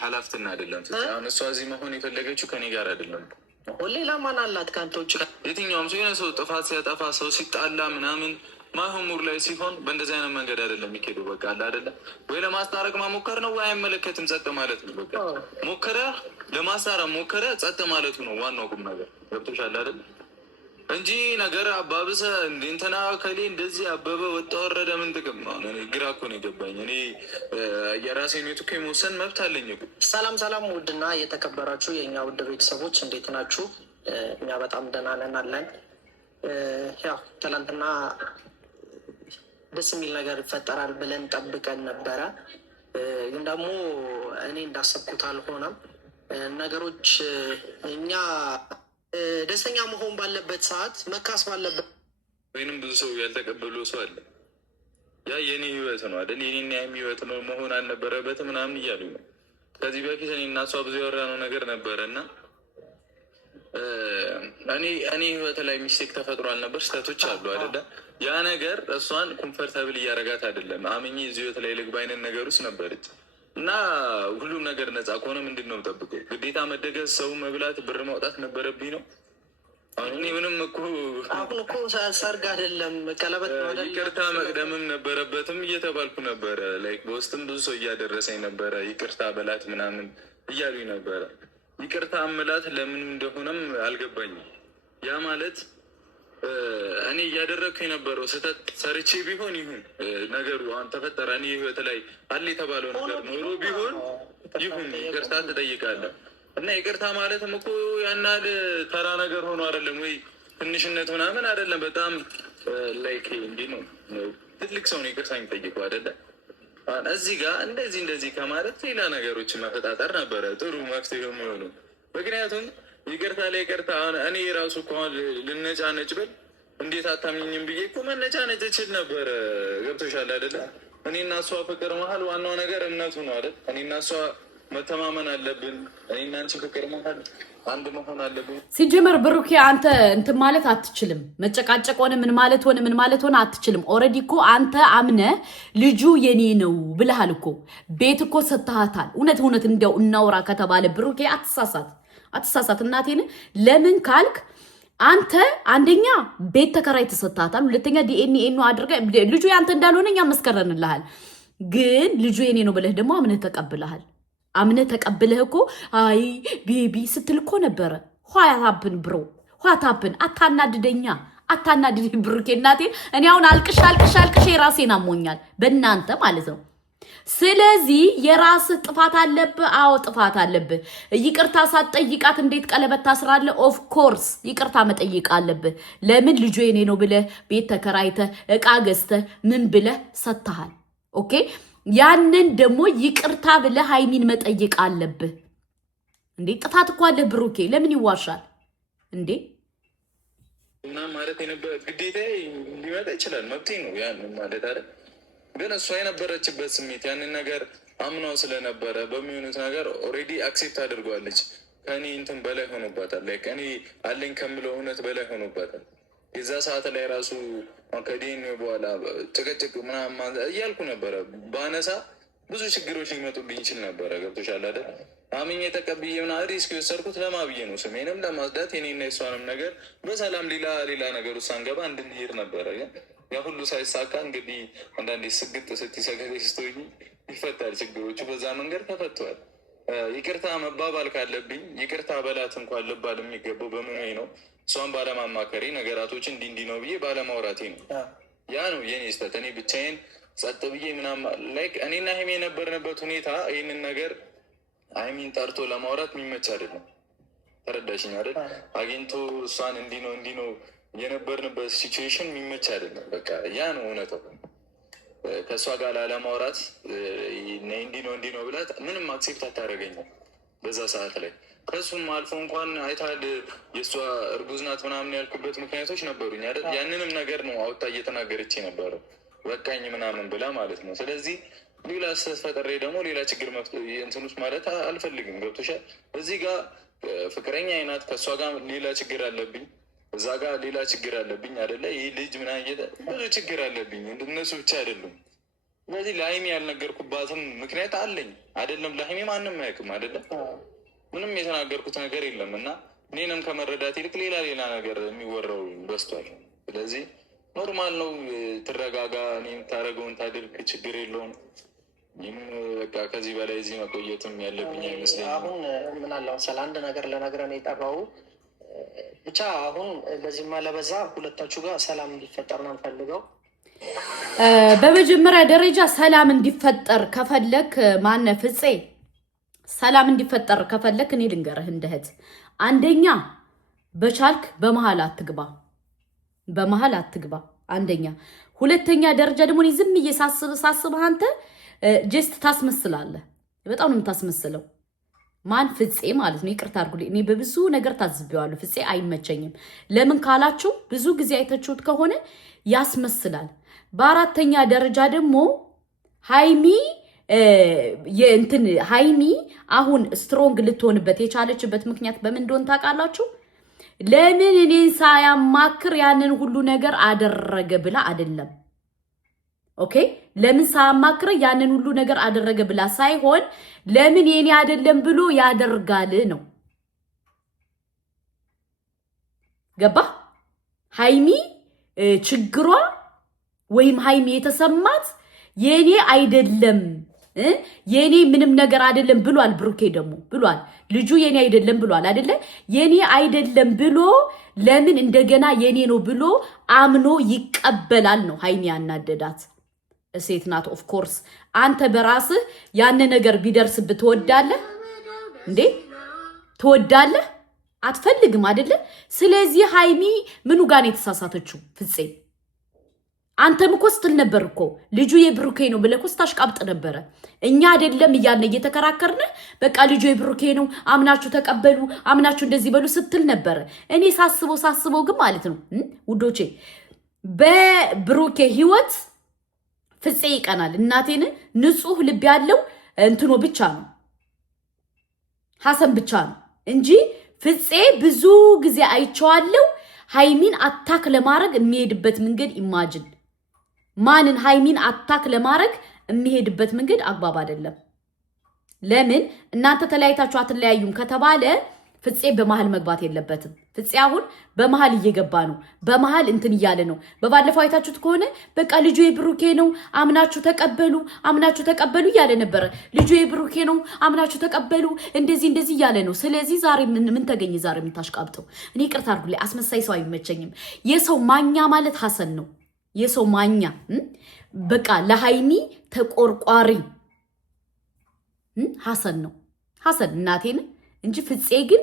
ሀላፍትና አይደለም። አሁን እሷ እዚህ መሆን የፈለገችው ከኔ ጋር አይደለም። ሌላ ማን አላት ከአንተ ውጭ? የትኛውም ሰው የሆነ ሰው ጥፋት ሲያጠፋ ሰው ሲጣላ ምናምን ማህሙር ላይ ሲሆን በእንደዚህ አይነት መንገድ አይደለም የሚኬዱ። በቃ አለ አይደለ ወይ ለማስታረቅ መሞከር ነው ወይ አይመለከትም ጸጥ ማለት ነው። በቃ ሞከረ ለማስታረቅ ሞከረ ጸጥ ማለቱ ነው ዋናው ቁም ነገር። ገብቶሻል አይደል? እንጂ ነገር አባብሰ እንትና ከሌ እንደዚህ አበበ ወጣ ወረደ ምን ጥቅም ነው? ግራ እኮ ነው የገባኝ። እኔ የራሴን ቤቱ የመወሰን መብት አለኝ። ሰላም ሰላም፣ ውድና የተከበራችሁ የእኛ ውድ ቤተሰቦች እንዴት ናችሁ? እኛ በጣም ደህና ነን አለን። ያው ትናንትና ደስ የሚል ነገር ይፈጠራል ብለን ጠብቀን ነበረ፣ ግን ደግሞ እኔ እንዳሰብኩት አልሆነም። ነገሮች እኛ ደስተኛ መሆን ባለበት ሰዓት መካስ ባለበት ወይንም ብዙ ሰው ያልተቀበሉ ሰው አለ። ያ የኔ ህይወት ነው አይደል? የኔና የሚ ህይወት ነው መሆን አልነበረበትም ምናምን እያሉ ነው። ከዚህ በፊት እኔ እና እሷ ብዙ ያወራነው ነገር ነበረ እና እኔ ህይወት ላይ ሚስቴክ ተፈጥሯል ነበር፣ ስህተቶች አሉ አይደለ? ያ ነገር እሷን ኮምፈርታብል እያረጋት አይደለም። አምኜ እዚህ ህይወት ላይ ልግባ አይነት ነገር ውስጥ ነበረች እና ሁሉም ነገር ነፃ ከሆነ ምንድን ነው ጠብቀው ግዴታ መደገስ ሰው መብላት ብር ማውጣት ነበረብኝ ነው። አሁን ምንም እኮ አሁን እኮ ሰርግ አይደለም ቀለበት ይቅርታ መቅደምም ነበረበትም እየተባልኩ ነበረ። ላይክ በውስጥም ብዙ ሰው እያደረሰኝ ነበረ ይቅርታ በላት ምናምን እያሉኝ ነበረ። ይቅርታ አምላት ለምን እንደሆነም አልገባኝም። ያ ማለት እኔ እያደረግኩ የነበረው ስህተት ሰርቼ ቢሆን ይሁን ነገሩ አሁን ተፈጠረ። እኔ ህይወት ላይ አለ የተባለው ነገር ኖሮ ቢሆን ይሁን ይቅርታ ትጠይቃለህ። እና ይቅርታ ማለትም እኮ ያናል ተራ ነገር ሆኖ አይደለም ወይ ትንሽነት ምናምን አይደለም። በጣም ላይክ እንዲህ ነው ትልቅ ሰው ነው ይቅርታ የሚጠይቀው አይደለም። እዚህ ጋር እንደዚህ ከማለት ሌላ ነገሮችን መፈጣጠር ነበረ ጥሩ መፍትሄ የሚሆኑ። ምክንያቱም ይቅርታ ላይ ይቅርታ እኔ ራሱ ከሆን ልነጫነጭ ብል እንዴት አታምኝም ብዬ እኮ መነጫነጭ እችል ነበረ። ገብቶሻል አይደለ? እኔና እሷ ፍቅር መሀል ዋናው ነገር እምነቱ ነው አይደል? እኔና እሷ መተማመን አለብን። እኔና አንቺ ፍቅር መሀል አንድ መሆን አለብን። ሲጀመር ብሩኬ አንተ እንትን ማለት አትችልም። መጨቃጨቅ ሆነ ምን ማለት ሆነ አትችልም። ኦልሬዲ እኮ አንተ አምነ ልጁ የኔ ነው ብለሃል እኮ ቤት እኮ ሰጥተሃታል። እውነት እንዲያው እናውራ ከተባለ ብሩኬ አትሳሳት እናቴን። ለምን ካልክ አንተ አንደኛ ቤት ተከራይ ተሰጥተሃታል፣ ሁለተኛ ዲኤንኤ ነው አድርጋ ልጁ ያንተ እንዳልሆነ እኛ መስከረንልሃል። ግን ልጁ የኔ ነው ብለህ ደግሞ አምነህ ተቀብለህ እኮ አይ ቤቢ ስትል እኮ ነበረ። ኋታብን አታናድደኝ ብሩኬ እናቴን። እኔ አሁን አልቅሽ የራሴን አሞኛል በእናንተ ማለት ነው። ስለዚህ የራስህ ጥፋት አለብህ። አዎ ጥፋት አለብህ። ይቅርታ ሳትጠይቃት እንዴት ቀለበት ታስራለህ? ኦፍ ኮርስ ይቅርታ መጠየቅ አለብህ። ለምን ልጁ የኔ ነው ብለህ ቤት ተከራይተህ እቃ ገዝተህ ምን ብለህ ሰጥተሃል። ኦኬ ያንን ደግሞ ይቅርታ ብለህ ሀይሚን መጠየቅ አለብህ። እንዴ ጥፋት እኮ አለ ብሩኬ፣ ለምን ይዋሻል እንዴ? እና ማለት የነበረ ግዴታ ሊመጣ ይችላል፣ መብቴ ነው ያን ማለት አይደል? ግን እሷ የነበረችበት ስሜት ያንን ነገር አምናው ስለነበረ በሚሆኑት ነገር ኦልሬዲ አክሴፕት አድርጓለች። ከኔ እንትን በላይ ሆኖባታል። ላይ እኔ አለኝ ከምለው እውነት በላይ ሆኖባታል። የዛ ሰዓት ላይ ራሱ ከዲኤንኤ በኋላ ጭቅጭቅ ምናምን እያልኩ ነበረ። ባነሳ ብዙ ችግሮች ሊመጡብኝ ይችል ነበረ። ገብቶሻል አይደል? አምኜ ተቀብዬ ምናምን ሪስክ የወሰድኩት ለማብዬ ነው፣ ስሜንም ለማጽዳት የኔና የሷንም ነገር በሰላም ሌላ ነገር ውስጥ አንገባ እንድንሄድ ነበረ። ያ ሁሉ ሳይሳካ እንግዲህ አንዳንዴ ስግጥ ስትሰገድ ስትሆኝ ይፈታል። ችግሮቹ በዛ መንገድ ተፈተዋል። ይቅርታ መባባል ካለብኝ ይቅርታ በላት እንኳን ልባል የሚገባው በምን ነው? እሷን ባለማማከሬ ነገራቶችን እንዲህ ነው ብዬ ባለማውራቴ ነው። ያ ነው የኔ ስህተት። እኔ ብቻዬን ጸጥ ብዬ ምናምን ላይክ እኔና ሀይሚ የነበርንበት ሁኔታ ይህንን ነገር ሀይሚን ጠርቶ ለማውራት የሚመች አይደለም። ተረዳሽኝ አይደል? አግኝቶ እሷን እንዲህ ነው የነበርንበት ሲቹዌሽን የሚመች አይደለም። በቃ ያ ነው እውነታው። ከእሷ ጋር ላለማውራት እንዲህ ነው ብላት ምንም አክሴፕት አታደርገኝም በዛ ሰዓት ላይ። ከሱም አልፎ እንኳን አይታል የእሷ እርጉዝ ናት ምናምን ያልኩበት ምክንያቶች ነበሩኝ አይደል? ያንንም ነገር ነው አውጥታ እየተናገረች ነበረው በቃኝ ምናምን ብላ ማለት ነው። ስለዚህ ሌላ ስትፈጠሬ ደግሞ ሌላ ችግር እንትን ውስጥ ማለት አልፈልግም። ገብቶሻል? እዚህ ጋር ፍቅረኛ አይናት ከእሷ ጋር ሌላ ችግር አለብኝ፣ እዛ ጋር ሌላ ችግር አለብኝ አይደለ? ይህ ልጅ ምናምን ብዙ ችግር አለብኝ። እነሱ ብቻ አይደሉም። ስለዚህ ለሀይሚ ያልነገርኩባትም ምክንያት አለኝ አይደለም። ለሀይሚ ማንም አያውቅም አይደለም፣ ምንም የተናገርኩት ነገር የለም እና እኔንም ከመረዳት ይልቅ ሌላ ነገር የሚወራው በዝቷል። ስለዚህ ኖርማል ነው፣ ትረጋጋ፣ እኔ የምታደርገውን ታድርግ፣ ችግር የለውም። ይህም በቃ ከዚህ በላይ እዚህ መቆየትም ያለብኝ አይመስለኝም። አሁን ምን አለ መሰለህ አንድ ነገር ልነግርህ ነው የጠራው። ብቻ አሁን በዚህማ ለበዛ ሁለታችሁ ጋር ሰላም እንዲፈጠር ነው የምፈልገው። በመጀመሪያ ደረጃ ሰላም እንዲፈጠር ከፈለክ ማነህ ፍፄ፣ ሰላም እንዲፈጠር ከፈለክ እኔ ልንገርህ እንደ እህት፣ አንደኛ በቻልክ በመሀል አትግባ፣ አንደኛ። ሁለተኛ ደረጃ ደግሞ እኔ ዝም ሳስብህ አንተ ጀስት ታስመስላለህ። በጣም ነው የምታስመስለው። ማን ፍፄ ማለት ነው። ይቅርታ አድርጉልኝ፣ እኔ በብዙ ነገር ታዝቤዋለሁ። ፍፄ አይመቸኝም። ለምን ካላችሁ ብዙ ጊዜ አይታችሁት ከሆነ ያስመስላል። በአራተኛ ደረጃ ደግሞ ሃይሚ አሁን ስትሮንግ ልትሆንበት የቻለችበት ምክንያት በምን እንደሆነ ታውቃላችሁ? ለምን እኔን ሳያማክር ያንን ሁሉ ነገር አደረገ ብላ አይደለም። ኦኬ፣ ለምን ሳያማክር ያንን ሁሉ ነገር አደረገ ብላ ሳይሆን ለምን የኔ አይደለም ብሎ ያደርጋል ነው። ገባ? ሃይሚ ችግሯ ወይም ሃይሚ የተሰማት የኔ አይደለም የኔ ምንም ነገር አይደለም ብሏል። ብሩኬ ደግሞ ብሏል፣ ልጁ የኔ አይደለም ብሏል አይደለ? የኔ አይደለም ብሎ ለምን እንደገና የኔ ነው ብሎ አምኖ ይቀበላል ነው ሃይሚ ያናደዳት። ሴት ናት። ኦፍ ኮርስ አንተ በራስህ ያን ነገር ቢደርስብህ ትወዳለህ እንዴ? ትወዳለህ? አትፈልግም አይደለ? ስለዚህ ሃይሚ ምኑ ጋር ነው የተሳሳተችው? ፍፄ አንተም እኮ ስትል ነበር እኮ ልጁ የብሩኬ ነው ብለህ እኮ ስታሽቃብጥ ነበረ። እኛ አይደለም እያልን እየተከራከርን በቃ ልጁ የብሩኬ ነው አምናችሁ ተቀበሉ፣ አምናችሁ እንደዚህ በሉ ስትል ነበረ። እኔ ሳስበው ግን ማለት ነው ውዶቼ በብሩኬ ህይወት ፍፄ ይቀናል። እናቴን ንጹህ ልብ ያለው እንትኖ ብቻ ነው ሐሰን ብቻ ነው እንጂ ፍፄ ብዙ ጊዜ አይቼዋለሁ ሃይሚን አታክ ለማድረግ የሚሄድበት መንገድ ኢማጂን ማንን ሃይሚን አታክ ለማድረግ የሚሄድበት መንገድ አግባብ አይደለም። ለምን እናንተ ተለያይታችሁ አትለያዩም ከተባለ ፍፄ በመሃል መግባት የለበትም። ፍፄ አሁን በመሃል እየገባ ነው፣ በመሃል እንትን እያለ ነው። በባለፈው አይታችሁት ከሆነ በቃ ልጁ የብሩኬ ነው አምናችሁ ተቀበሉ እያለ ነበረ። ልጁ የብሩኬ ነው አምናችሁ ተቀበሉ እንደዚህ እያለ ነው። ስለዚህ ዛሬ ምን ተገኘ? ዛሬ የምታሽቃብጠው እኔ ይቅርታ አድርጉልኝ፣ አስመሳይ ሰው አይመቸኝም። የሰው ማኛ ማለት ሐሰን ነው። የሰው ማኛ በቃ ለሃይሚ ተቆርቋሪ ሐሰን ነው። ሐሰን እናቴን እንጂ ፍፄ ግን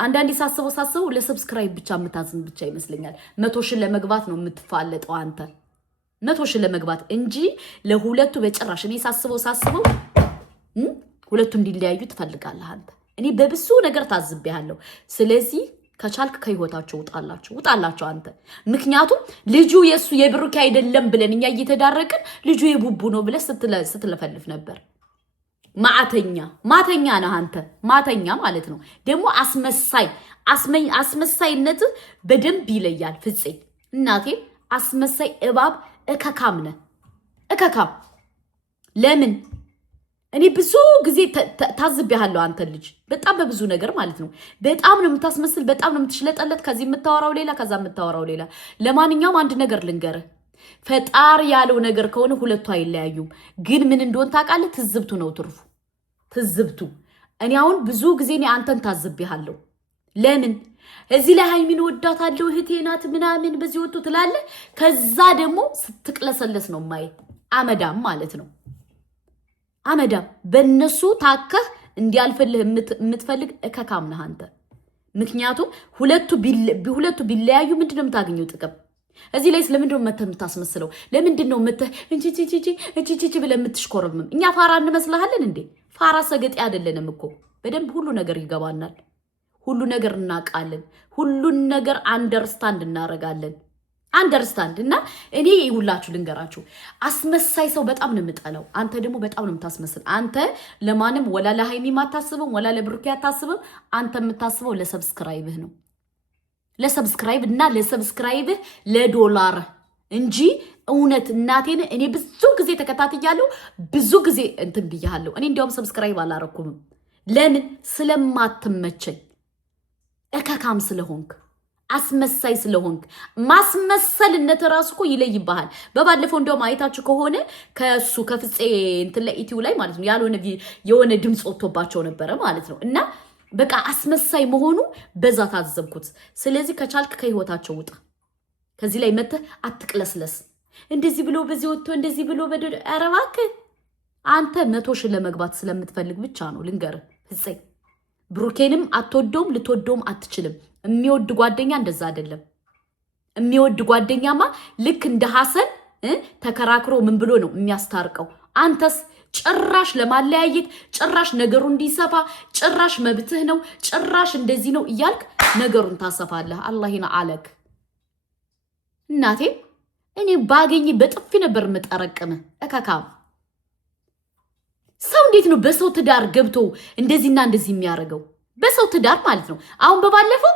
አንዳንዴ ሳስበው ለሰብስክራይብ ብቻ የምታዝን ብቻ ይመስለኛል። 100 ሺህ ለመግባት ነው የምትፋለጠው አንተ 100 ሺህ ለመግባት እንጂ ለሁለቱ በጭራሽ። እኔ ሳስበው ሁለቱ እንዲለያዩ ትፈልጋለህ አንተ። እኔ በብዙ ነገር ታዝቤያለሁ። ስለዚህ ከቻልክ ከህይወታቸው ውጣላቸው አንተ። ምክንያቱም ልጁ የሱ የብሩኬ አይደለም ብለን እኛ እየተዳረቅን ልጁ የቡቡ ነው ብለህ ስትለፈልፍ ነበር። ማተኛ ነህ አንተ። ማተኛ ማለት ነው ደግሞ አስመሳይነት በደንብ ይለያል ፍፄ። እናቴ አስመሳይ እባብ እከካም ነህ እከካም። ለምን እኔ ብዙ ጊዜ ታዝቤያለሁ አንተ ልጅ በጣም በብዙ ነገር ማለት ነው። በጣም ነው የምታስመስል፣ በጣም ነው የምትሽለጠለት። ከዚህ የምታወራው ሌላ፣ ከዛ የምታወራው ሌላ። ለማንኛውም አንድ ነገር ልንገርህ፣ ፈጣሪ ያለው ነገር ከሆነ ሁለቱ አይለያዩም። ግን ምን እንደሆነ ታውቃለህ? ትዝብቱ ነው ትርፉ፣ ትዝብቱ። እኔ አሁን ብዙ ጊዜ እኔ አንተን ታዝቤያለሁ። ለምን እዚህ ላይ ሃይሚን ወዳታለሁ እህቴ ናት ምናምን በዚህ ወጡ ትላለህ። ከዛ ደግሞ ስትቅለሰለስ ነው ማይ አመዳም ማለት ነው። አመዳም በእነሱ ታከህ እንዲያልፈልህ የምትፈልግ እከካም ነህ አንተ። ምክንያቱም ሁለቱ ቢለያዩ ምንድነው የምታገኘው ጥቅም? እዚህ ላይ ስለምንድነው መተህ የምታስመስለው? ለምንድነው መተህ እንቺ ብለህ የምትሽኮረምም? እኛ ፋራ እንመስልሃለን እንዴ? ፋራ ሰገጤ አይደለንም እኮ። በደንብ ሁሉ ነገር ይገባናል፣ ሁሉ ነገር እናውቃለን፣ ሁሉን ነገር አንደርስታንድ እናረጋለን። አንደርስታንድ እና እኔ ይሁላችሁ ልንገራችሁ፣ አስመሳይ ሰው በጣም ነው የምጠላው። አንተ ደግሞ በጣም ነው የምታስመስል። አንተ ለማንም ወላ ለሃይሚ አታስብም፣ ወላ ለብሩኬ አታስብም። አንተ የምታስበው ለሰብስክራይብህ ነው። ለሰብስክራይብ እና ለሰብስክራይብህ ለዶላር እንጂ እውነት እናቴን እኔ ብዙ ጊዜ ተከታትያለሁ፣ ብዙ ጊዜ እንትን ብያለሁ። እኔ እንዲያውም ሰብስክራይብ አላረኩም። ለምን? ስለማትመቸኝ፣ እከካም ስለሆንክ፣ አስመሳይ ስለሆንክ። ማስመሰልነት ራሱ እኮ ይለይብሃል። በባለፈው እንዲያውም አይታችሁ ከሆነ ከሱ ከፍፄ እንትን ላይ ኢቲዩ ላይ ማለት ነው ያልሆነ የሆነ ድምፅ ወጥቶባቸው ነበረ ማለት ነው። እና በቃ አስመሳይ መሆኑ በዛ ታዘብኩት። ስለዚህ ከቻልክ ከህይወታቸው ውጣ። ከዚህ ላይ መተህ አትቅለስለስ። እንደዚህ ብሎ በዚህ ወጥቶ እንደዚህ ብሎ ኧረ እባክህ አንተ 100 ሺህ ለመግባት ስለምትፈልግ ብቻ ነው። ልንገርህ ፍፄ፣ ብሩኬንም አትወደውም ልትወደውም አትችልም። የሚወድ ጓደኛ እንደዛ አይደለም። የሚወድ ጓደኛማ ልክ እንደ ሐሰን ተከራክሮ ምን ብሎ ነው የሚያስታርቀው? አንተስ ጭራሽ ለማለያየት፣ ጭራሽ ነገሩ እንዲሰፋ፣ ጭራሽ መብትህ ነው፣ ጭራሽ እንደዚህ ነው እያልክ ነገሩን ታሰፋለህ። አላሂና አለክ እናቴ። እኔ ባገኝ በጥፊ ነበር የምጠረቅምህ። እከካም ሰው እንዴት ነው በሰው ትዳር ገብቶ እንደዚህና እንደዚህ የሚያደርገው? በሰው ትዳር ማለት ነው። አሁን በባለፈው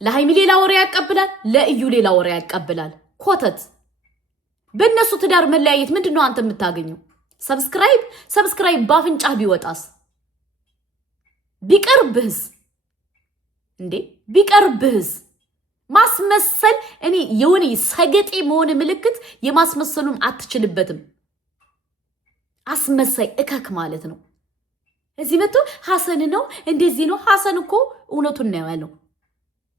ለሃይሚ ሌላ ወሬ ያቀብላል፣ ለእዩ ሌላ ወሬ ያቀብላል። ኮተት። በእነሱ ትዳር መለያየት ምንድነው አንተ የምታገኘው? ሰብስክራይብ ባፍንጫህ ቢወጣስ? ቢቀርብህስ? እንዴ ቢቀርብህስ? ማስመሰል እኔ የሆነ ሰገጤ መሆን ምልክት የማስመሰሉን አትችልበትም። አስመሳይ እከክ ማለት ነው። እዚህ መጥቶ ሐሰን ነው እንደዚህ ነው። ሐሰን እኮ እውነቱን ነው ያለው።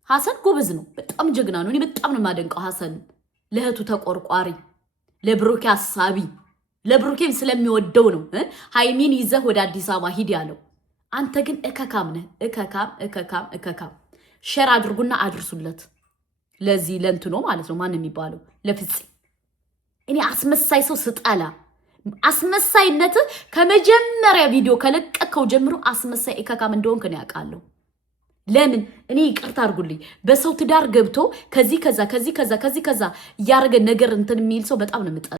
ሐሰን ጎበዝ ነው፣ በጣም ጀግና ነው። እኔ በጣም ነው የማደንቀው ሐሰን። ለእህቱ ተቆርቋሪ፣ ለብሩኬ አሳቢ፣ ለብሩኬም ስለሚወደው ነው ሃይሚን ይዘህ ወደ አዲስ አበባ ሂድ ያለው። አንተ ግን እከካም ነህ። እከካም። ሼር አድርጉና አድርሱለት። ለዚህ ለእንትኖ ማለት ነው ማን የሚባለው ለፍፄ። እኔ አስመሳይ ሰው ስጠላ፣ አስመሳይነት ከመጀመሪያ ቪዲዮ ከለቀቀው ጀምሮ አስመሳይ እከካም እንደሆንክ ነው ያውቃለሁ። ለምን? እኔ ይቅርታ አድርጉልኝ፣ በሰው ትዳር ገብቶ ከዚህ ከዛ እያደረገ ነገር እንትን የሚል ሰው በጣም ነው የምጠላው።